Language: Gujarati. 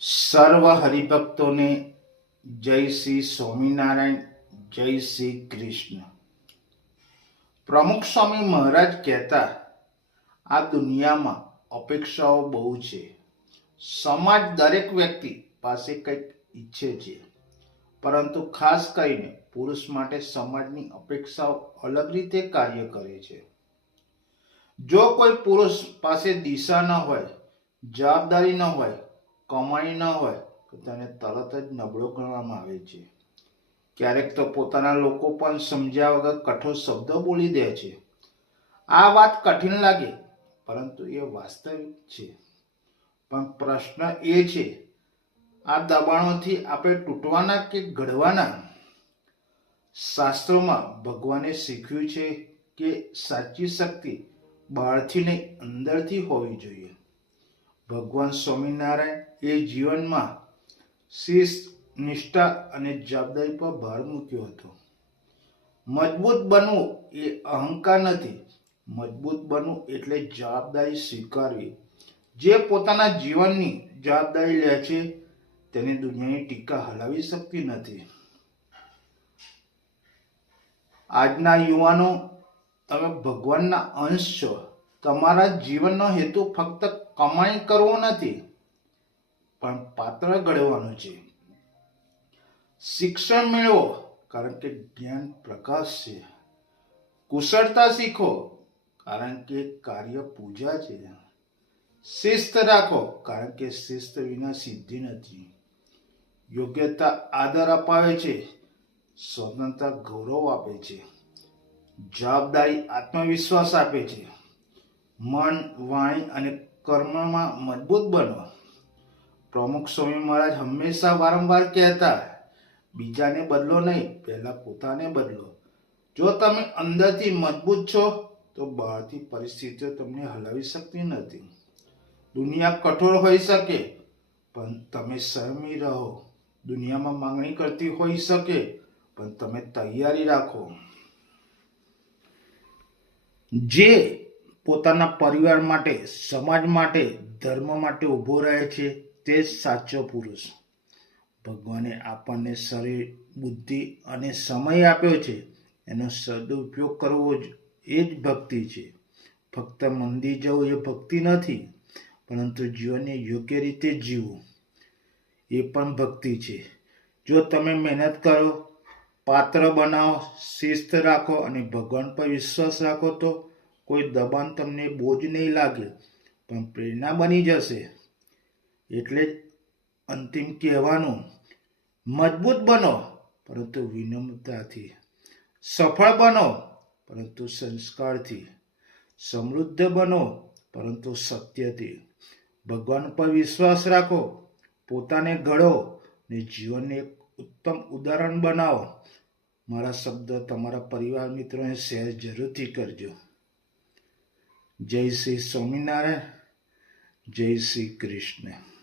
સર્વ હરિભક્તોને જય શ્રી સ્વામિનારાયણ, જય શ્રી કૃષ્ણ. પ્રમુખ સ્વામી મહારાજ કહેતા, આ દુનિયામાં અપેક્ષાઓ બહુ છે. સમાજ દરેક વ્યક્તિ પાસે કંઈક ઈચ્છે છે, પરંતુ ખાસ કરીને પુરુષ માટે સમાજની અપેક્ષાઓ અલગ રીતે કાર્ય કરે છે. જો કોઈ પુરુષ પાસે દિશા ન હોય, જવાબદારી ન હોય, કમાણી ન હોય તો તેને તરત જ નબળો ગણવામાં આવે છે. ક્યારેક તો પોતાના લોકો પણ સમજ્યા વગર કઠોર શબ્દો બોલી દે છે. આ વાત કઠિન લાગે, પરંતુ એ વાસ્તવિક છે. પણ પ્રશ્ન એ છે, આ દબાણોથી આપણે તૂટવાના કે ઘડવાના? શાસ્ત્રોમાં ભગવાને શીખ્યું છે કે સાચી શક્તિ બહારથી નહીં, અંદરથી હોવી જોઈએ. ભગવાન સ્વામિનારાયણ એ જીવનમાં શિસ્ત, નિષ્ઠા અને જવાબદારી પર ભાર મૂક્યો હતો. મજબૂત બનવું એ અહંકાર નથી. મજબૂત બનવું એટલે જવાબદારી સ્વીકારવી. જે પોતાના જીવનની જવાબદારી લે છે તેને દુનિયાની ટીકા હલાવી શકતી નથી. આજના યુવાનો, તમે ભગવાનના અંશ છો. તમારા જીવનનો હેતુ ફક્ત કમાણી કરવો નથી, પણ પાત્ર ઘડવાનું છે. શિક્ષણ મેળવો, કારણ કે જ્ઞાન પ્રકાશ છે. કુશળતા શીખો, કારણ કે કાર્ય પૂજા છે. શિસ્ત રાખો, કારણ કે શિસ્ત વિના સિદ્ધિ નથી. યોગ્યતા આદર અપાવે છે, સ્વતંત્રતા ગૌરવ આપે છે. જવાબદારી આત્મવિશ્વાસ આપે છે. મન, વાણી અને કર્મમાં મજબૂત બનો. પ્રમુખ સ્વામી મહારાજ હંમેશા વારંવાર કહેતા, બીજાને બદલો નહીં, પહેલા પોતાને બદલો. જો તમે અંદરથી મજબૂત છો તો બહારથી પરિસ્થિતિઓ તમને હલાવી શકતી નથી. દુનિયા કઠોર હોઈ શકે, પણ તમે સંયમી રહો. દુનિયામાં માંગણી કરતી હોઈ શકે, પણ તમે તૈયારી રાખો. જે પોતાના પરિવાર માટે, સમાજ માટે, ધર્મ માટે ઊભો રહે છે તે જ સાચો પુરુષ. ભગવાને આપણને શરીર, બુદ્ધિ અને સમય આપ્યો છે. એનો સદુપયોગ કરવો એ જ ભક્તિ છે. ફક્ત મંદિર જવું એ ભક્તિ નથી, પરંતુ જીવનને યોગ્ય રીતે જીવવું એ પણ ભક્તિ છે. જો તમે મહેનત કરો, પાત્ર બનાવો, શિસ્ત રાખો અને ભગવાન પર વિશ્વાસ રાખો તો કોઈ દબાણ તમને બોજ નહીં લાગે, પણ પ્રેરણા બની જશે. એટલે જ અંતિમ કહેવાનું, મજબૂત બનો પરંતુ વિનમ્રતાથી. સફળ બનો પરંતુ સંસ્કારથી. સમૃદ્ધ બનો પરંતુ સત્યથી. ભગવાન પર વિશ્વાસ રાખો, પોતાને ઘડો અને જીવનને એક ઉત્તમ ઉદાહરણ બનાવો. મારા શબ્દ તમારા પરિવાર મિત્રોને શેર જરૂરથી કરજો. જય શ્રી સ્વામિનારાયણ, જય શ્રી કૃષ્ણ.